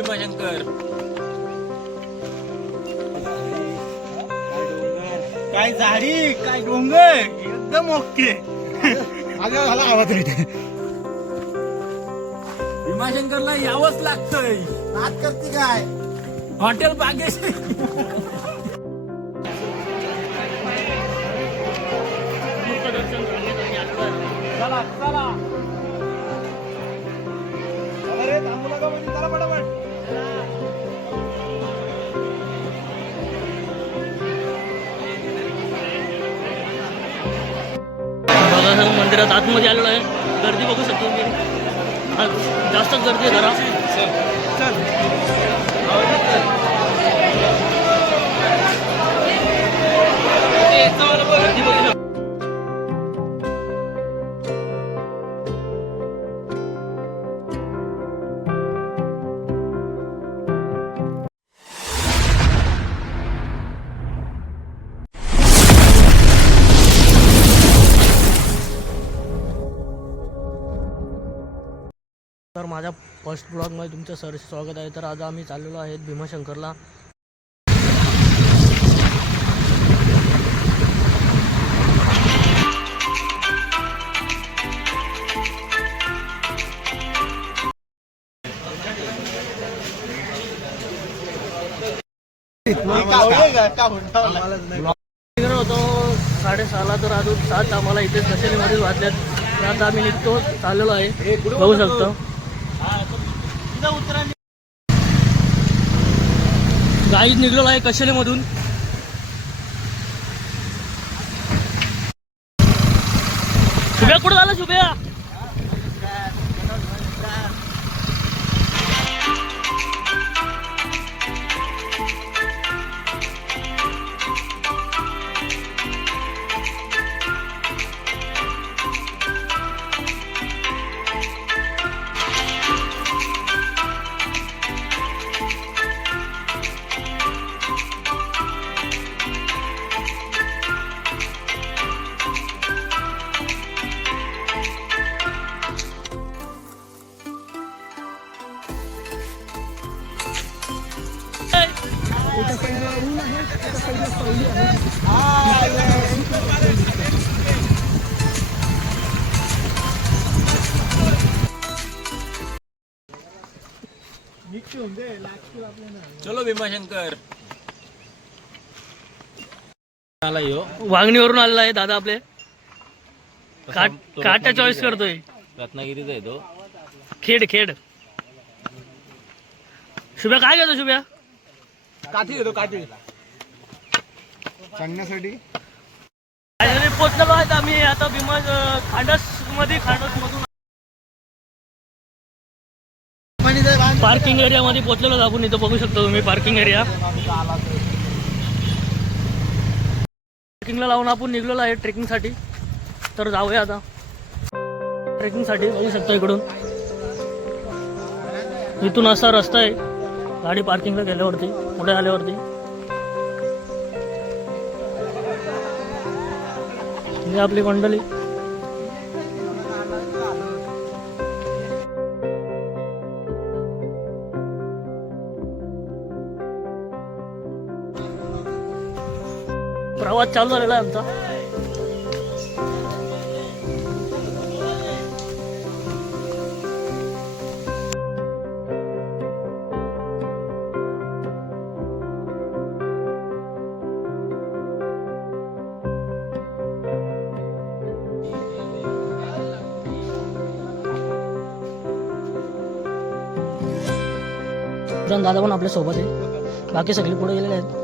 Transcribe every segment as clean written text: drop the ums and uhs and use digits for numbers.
भीमाशंकर. काय झाडी काय डोंगर एकदम ओके. झाला आवाज इथे. भीमाशंकरला यावंच लागतंय. नाद करते काय हॉटेल बागेशी. चला चला अरे थांबू नका म्हणजे चला पटापट. मंदिरात आतमध्ये आलेलो आहे. गर्दी बघू शकतो मी. जास्त गर्दी आहे जरा. गर्दी बघू शकतो. तर माझ्या फर्स्ट ब्लॉगमध्ये तुमचं सरस स्वागत आहे. तर आज आम्ही चाललेलो आहेत भीमाशंकरला. होतो 6:30ला. तर अजून 7 आम्हाला इथे स्पेशलीमध्ये वाचल्यात. तर आता आम्ही निघतो, चाललेलो आहे. बघू शकतो गाईच निघलेलो आहे कशेलीमधून. शुभ्या कुठं झाला शुभ्या? चलो भीमाशंकर. वांगणीवरून आलेला आहे दादा आपले. काटा चॉईस करतोय. रत्नागिरीचा आहे तो. खेड. शुभ्या काय घेतो शुभ्या? काठी घेतो काठी सांगण्यासाठी. पोचलेलो आहेत आम्ही आता भीमा खांडस मधून पार्किंग एरिया मध्ये पोहोचलेलो आपण. इथं बघू शकतो तुम्ही पार्किंग एरिया. पार्किंगला लावून आपण निघलेलो आहे ट्रेकिंग साठी. तर जाऊया आता ट्रेकिंग साठी. बघू शकतो इकडून इथून असा रस्ता आहे गाडी पार्किंगला गेल्यावरती, पुढे आल्यावरती. ही आपली मंडळी. प्रवास चालू झालेला आहे आमचा. दादा पण आपल्या सोबत आहे. बाकी सगळे पुढे गेलेले आहेत.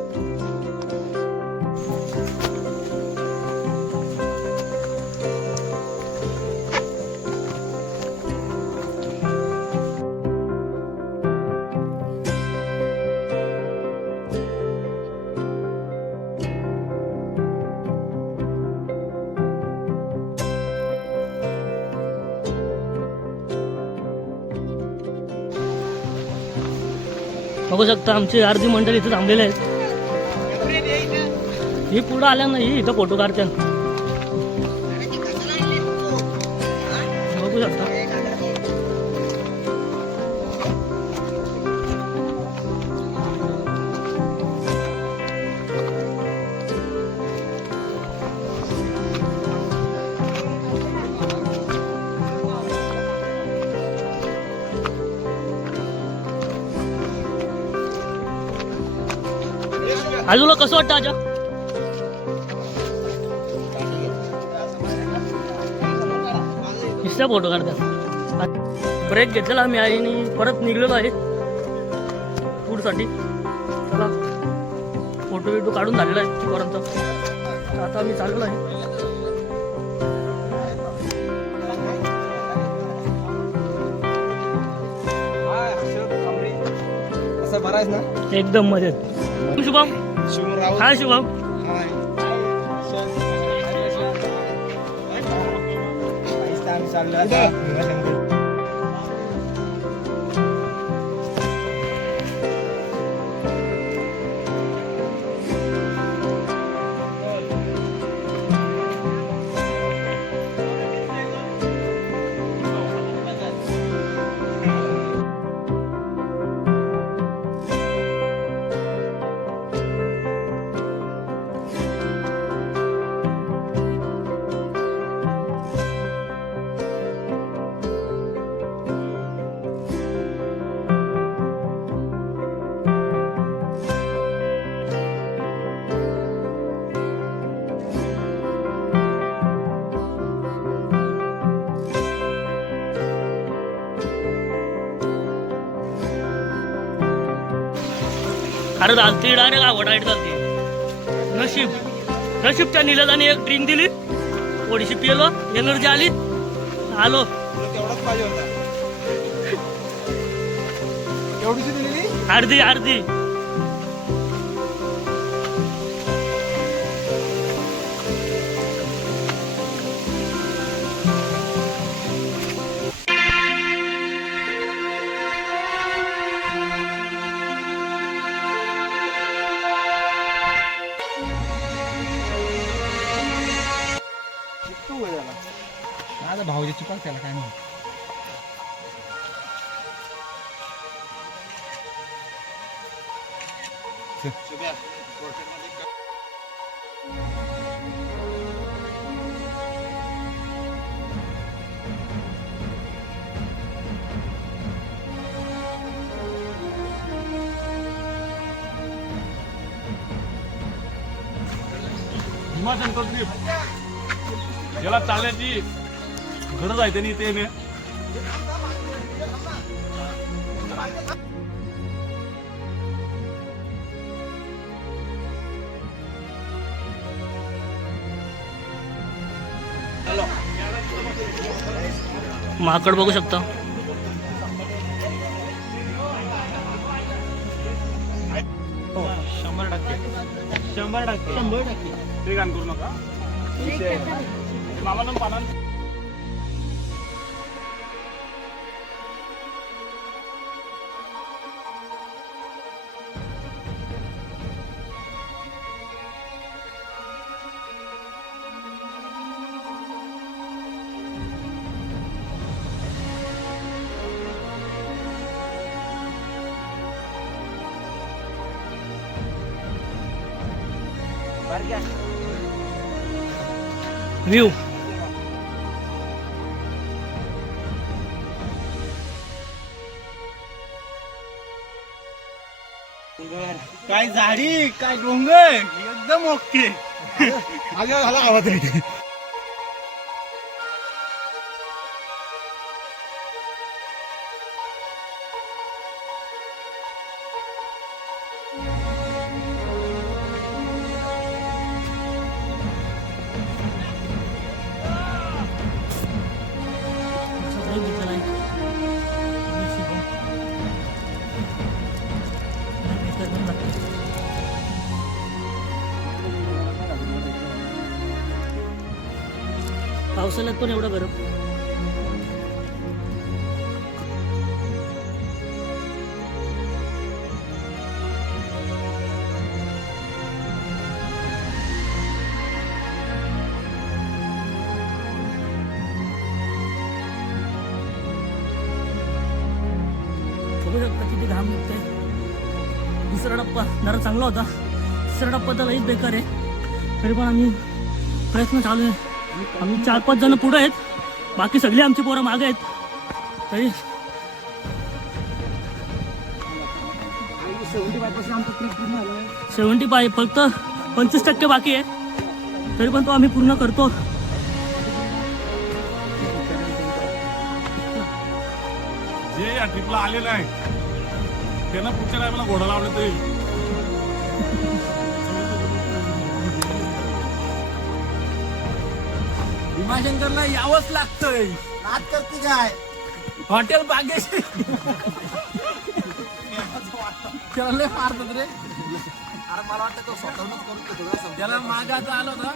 बघू शकता आमची अर्धी मंडळी इथे थांबलेले आहेत. ही पुढं आल्या नाही, इथं फोटो काढते. बघू शकता आजूला कसं वाटतं आजा? किस्सा फोटो काढतात. ब्रेक घेतलेला आम्ही आणि परत निघलेलो आहे फूडसाठी. चला फोटो बिटो काढून झालेला आहे तिथपर्यंत. आता आम्ही चाललेलो आहे. असं बरायच ना एकदम मजेत. शुभम, शिवराव. हाय शुभम. अरे चालते डायरेक्ट आवडायट चालते. नशीबच्या निलेदाने एक ड्रिंक दिली, थोडीशी पिलो, एनर्जी आली, आलो. तेवढाच पाहिजे होता. एवढीशी दिलेली अर्धी. माझा भाऊजी चुकाल त्याला काय नाही. भीमाशंकर ट्रिप ज्याला चालण्याची गरज आहे त्यांनी ते माकड बघू शकता. शंभर टक्के ते गाण करू नका. मामानं पाना व्ह्यू काय झाडी काय डोंगर एकदम ओके. झाला आवाज नाही. पावसाळ्यात पण एवढं गरम. बघू शकता किती घाम निघतोय. दुसरा टप्पा जरा चांगला होता, तिसरा टप्पा तर लईच बेकार आहे. तरी पण आम्ही प्रयत्न चालू आहे. आम्ही 4-5 जण पुढे आहेत, बाकी सगळी आमची पोरं मागे आहेत. तरी 75 फक्त 25% बाकी आहे, तरी पण तो आम्ही पूर्ण करतो. जे या ट्रिपला आलेलं आहे त्यांना पुढच्या टायमाला घोडा लावलं तरी भीमाशंकरला यावंच लागतंय. नाद करते काय हॉटेल बागेश्री त्याला लय मारतात रे. अरे मला वाटतं तो स्वतःहूनच करून घेतो का समजा. त्याला मागाचा आला होता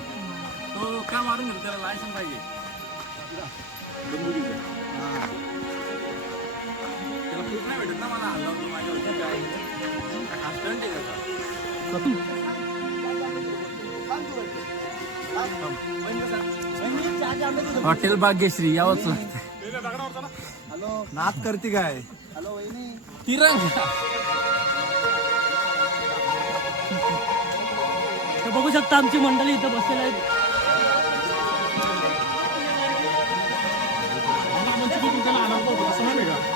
तो का मारून घेतो, त्याला लायसन पाहिजे. त्याला प्रूफ नाही भेटत ना मला. हल्ला माझ्या होत्या काय हा stunt आहे त्याचा. हॉटेल भाग्यश्री यावंच लागतं. हॅलो नाद करते काय. हॅलो वहिनी तिरंगा तर बघू शकता आमची मंडळी इथं बसलेली आहेत.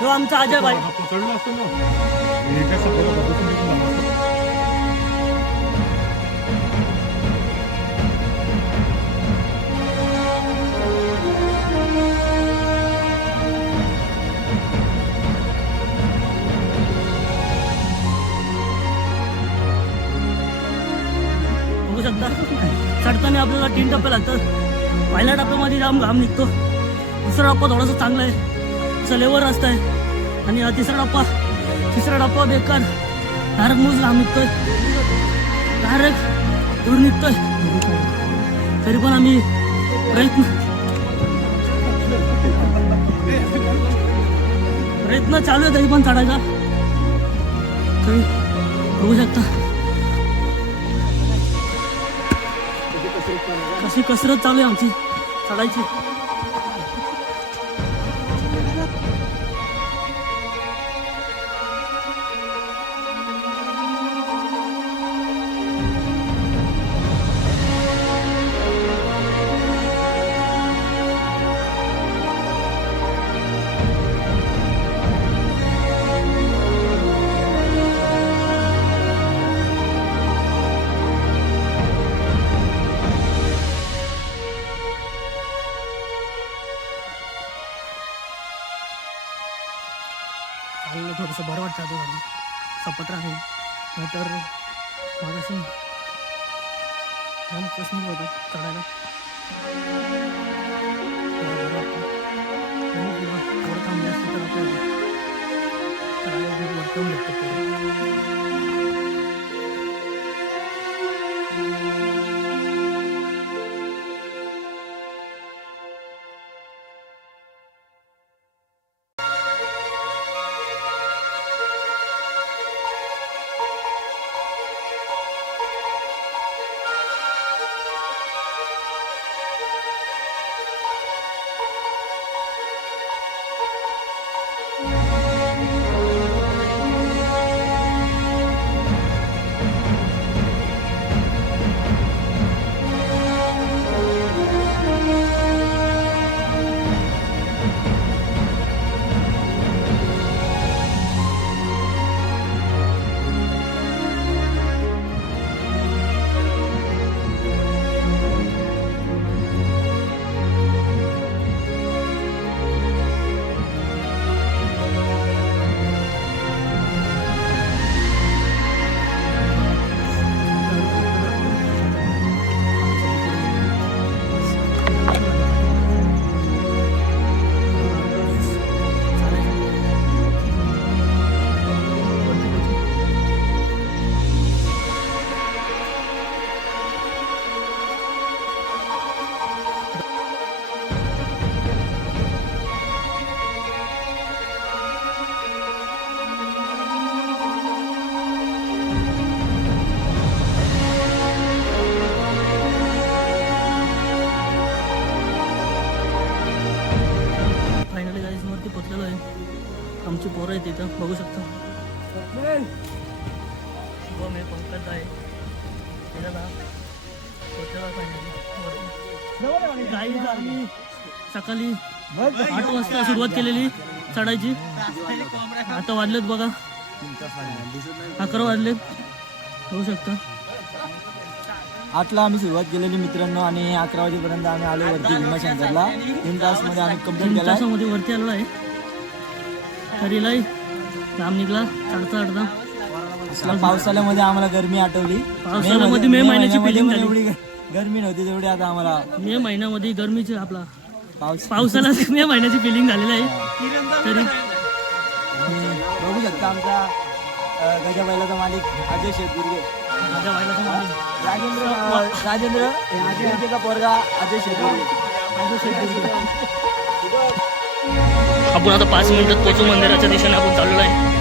तो आमचा अजय भाई. पकडलं असतं ना एका सगळ्याला बघू शकता चढताना आपल्याला 3 टप्पे लागतात. पहिल्या टप्प्यामध्ये जाम घाम निघतो. दुसरा टप्पा थोडासा चांगला आहे, असा लेवर रस्ता आहे. आणि तिसरा टप्पा बेकार, डायरेक्ट मूज घाम निघतोय, डायरेक्ट दूर निघतोय. तरी पण आम्ही प्रयत्न चालू आहे तरी पण चढायचा. तरी बघू शकता कशी कसरत चालू आहे आमची चढायची. थोडंसं बरं वाटतं आता झालं सपाट आहे. नाहीतर मागाशी जाम कसं होतं चढायला. बरं वाटतं वर थांबले असते तर आपल्याला चढायला खूप वरतून भेटतं. आमची पोरं आहेत तिथं बघू शकता. शुभम आहे, पंकज आहे, गाईज आम्ही सकाळी 8 वाजता सुरुवात केलेली चढायची. आता वाजलेत बघा 11 वाजले होऊ शकतं. 8ला आम्ही सुरुवात केलेली मित्रांनो आणि 11 वाजेपर्यंत आम्ही आलो वरती भीमाशंकरला. 3 तासमध्ये आम्ही कंप्लीट 3 केला. तासामध्ये वरती आलेलो आहे. तरीलाही लांब निघला चढता. पावसाळ्यामध्ये आम्हाला गरमी आठवली. पावसाळ्यामध्ये मे महिन्याची फिलिंग झाली. एवढी गरमी नव्हती तेवढी आता आम्हाला मे महिन्यामध्ये गरमीची आपला पाऊस पावसाला मे महिन्याची फिलिंग झालेली आहे. तरी बघू शकता आमचा गजाबाईलाचा मालिक अजय शेतगुर्गे, माझ्या व्हायला तर मला राजेंद्र का पोरगा अजय शेतगुर्गे. आपण आता 5 मिनिटात पोहोचू मंदिराच्या दिशेने आपण चाललो आहे.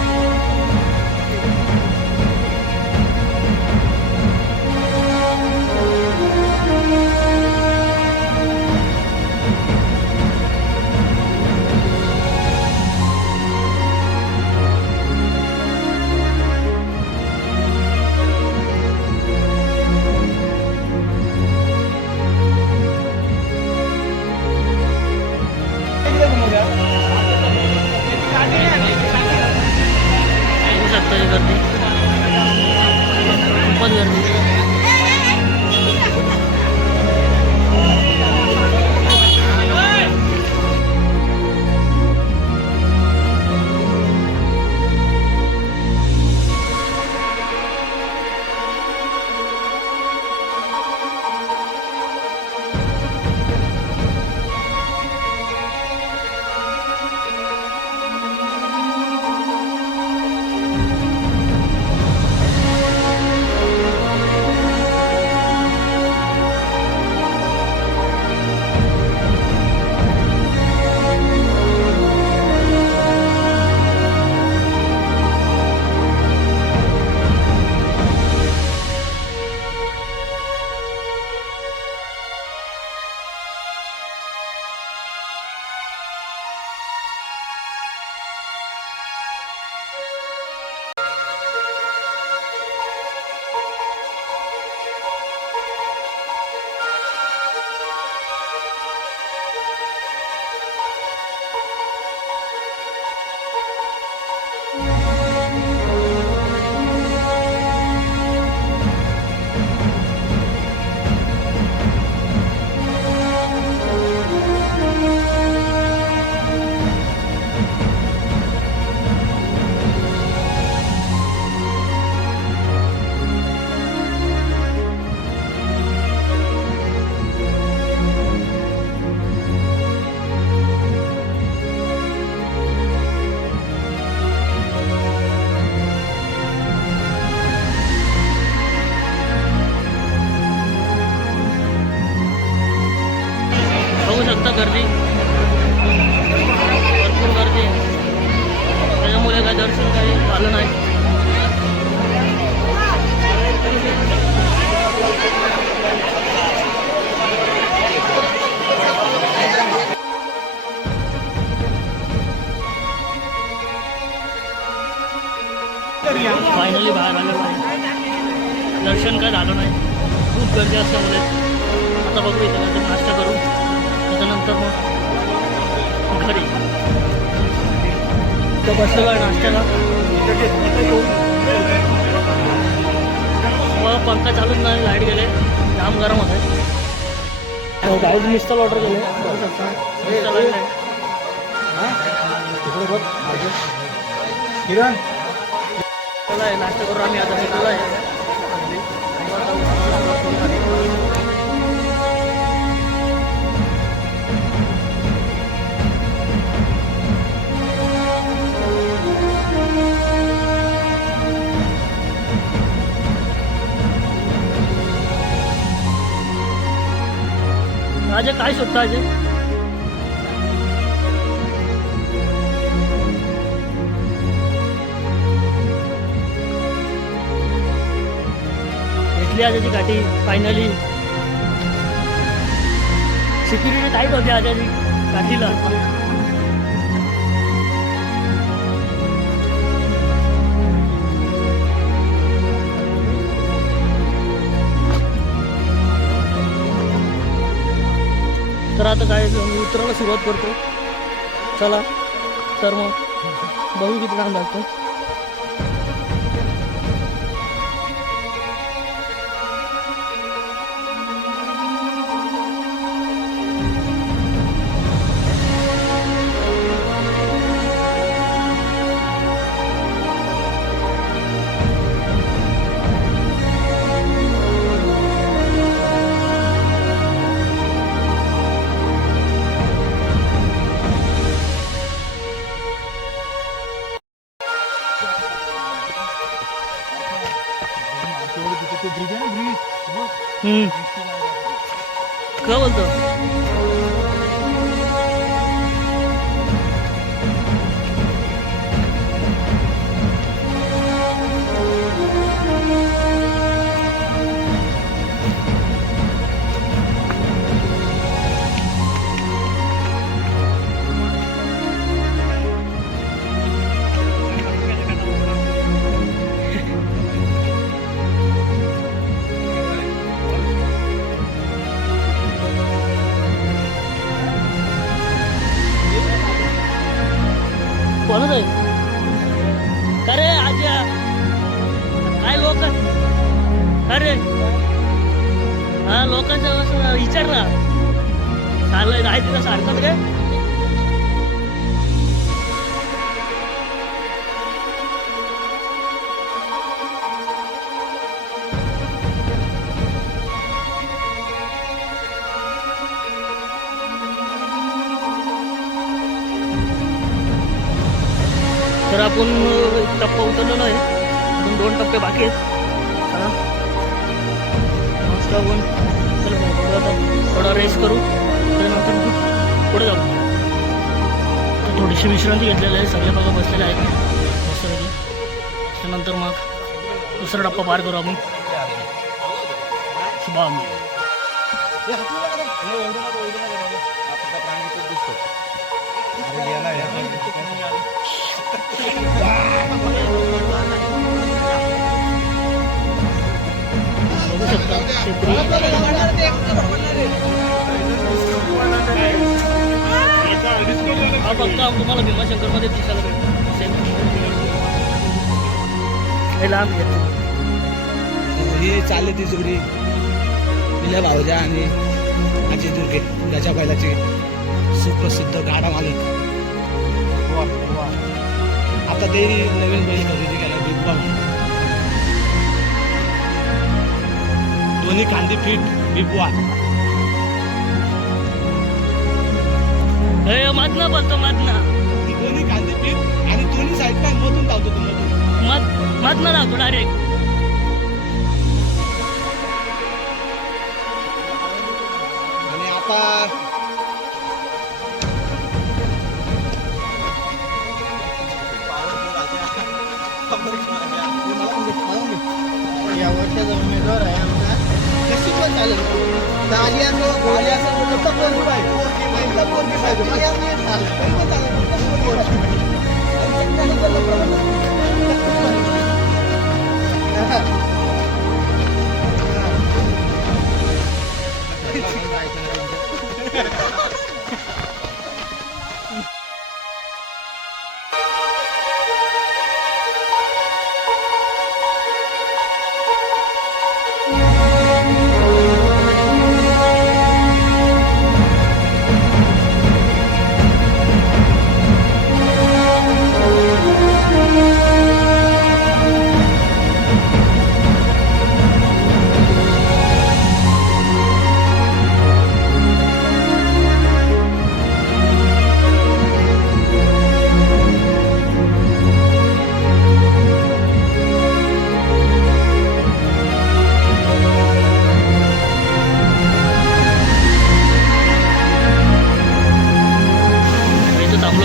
होऊ शकतं ही गर्दी खूपच गर्दी. बघू शकता गर्दी भरपूर गर्दी. त्याच्यामुळे काय दर्शन काही झालं नाही. फायनली बाहेर आलेलो आहे. दर्शन काय झालं नाही. खूप गर्दी असल्यामुळे आता बघू इथं नंतर नाश्ता करू. त्याच्यानंतर मग घरी तर बसलेलो आहे नाश्त्याला. मग पंखा चालूच नाही, लाईट गेले, जाम गरम होत आहे. गाईज मिस्टल ऑर्डर केले बघू शकता. मिस्टल लाईट आहे. किरण चला आहे नाश्ता करून आम्ही आता निघालो आहे. राजे काय शोधता अजय? भेटली आजाची काठी फायनली. सिक्युरिटी टाईट होती आजाची काठीला. तर आता काय मी उतरायला सुरुवात करतो. चला तर मग बघू किती लांब लागतो. काय बोलतो कोणच आहे का रे आज्या काय लोक अरे हा लोकांचं असं विचार ना चाललंय आहे तिला सारखंच काय तर आपण एक टप्पा उतरलेलो आहे अजून 2 टप्पे बाकी आहेत चला मस्त आपण चला बघूया आता थोडा रेस्ट करू त्यानंतर पुढे जाऊ तर थोडीशी विश्रांती घेतलेली आहे सगळे बघा बसलेले आहेत मस्तपैकी त्यानंतर मग दुसरा टप्पा पार करू आपण शुभाम बघू शकता शेतकरी हा बघता तुम्हाला भीमाशंकरमध्ये दिसायला भेटेल हे लांब येतो ही चालली ती जोडी विल्या भाऊजा आणि अजय दुर्गे याच्या बैलाचे सुप्रसिद्ध गाडा मालक आता ते नवीन बैल खरेदी केला बिगबा दोन्ही खांदी फिट बिबवा मधनं बोलतो मधनं दोन्ही खांदी फिट आणि दोन्ही साईडला मधून धावतो तो मधनं धावतो डायरेक्ट आणि आता या वर्षाचा उमेदवार आहे आमचा निश्चित पण चालेल दाली असो गोळी असो फक्त पोरगी पाहिजे फक्त पोरगी पाहिजे मग यामुळे चालेल तरी पण चालेल फक्त पोरगी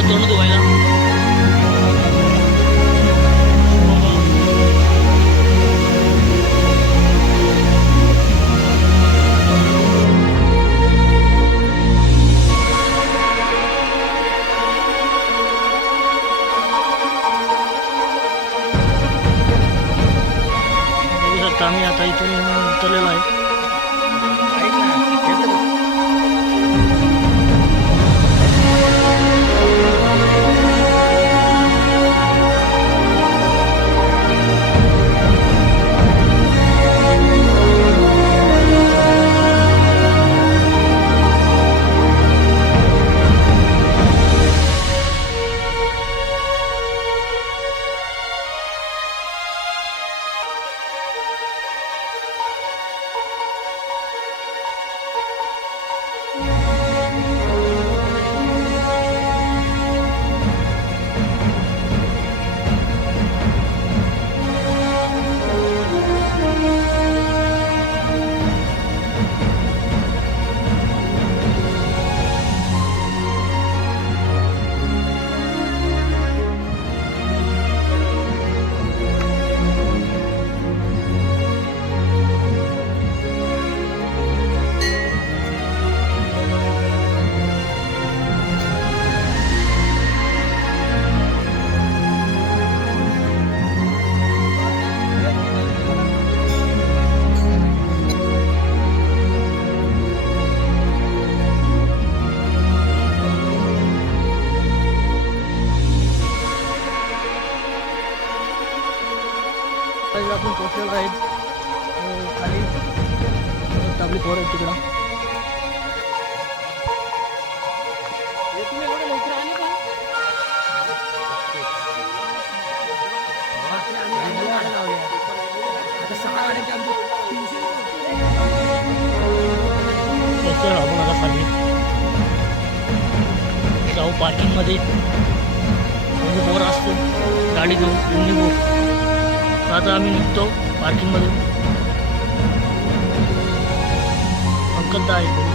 तोंड धुवायला बघू शकता आम्ही आता इथून उतरलेलो आहे आपण पोहोचलेलो आहेत खाली आपली पोरं आहेत तिकडं. आपण आता खाली जाऊ पार्किंगमध्ये. पोर असतो गाडी घेऊन निघू. आता आम्ही निघतो पार्किंगमधून. अंकलदा आहे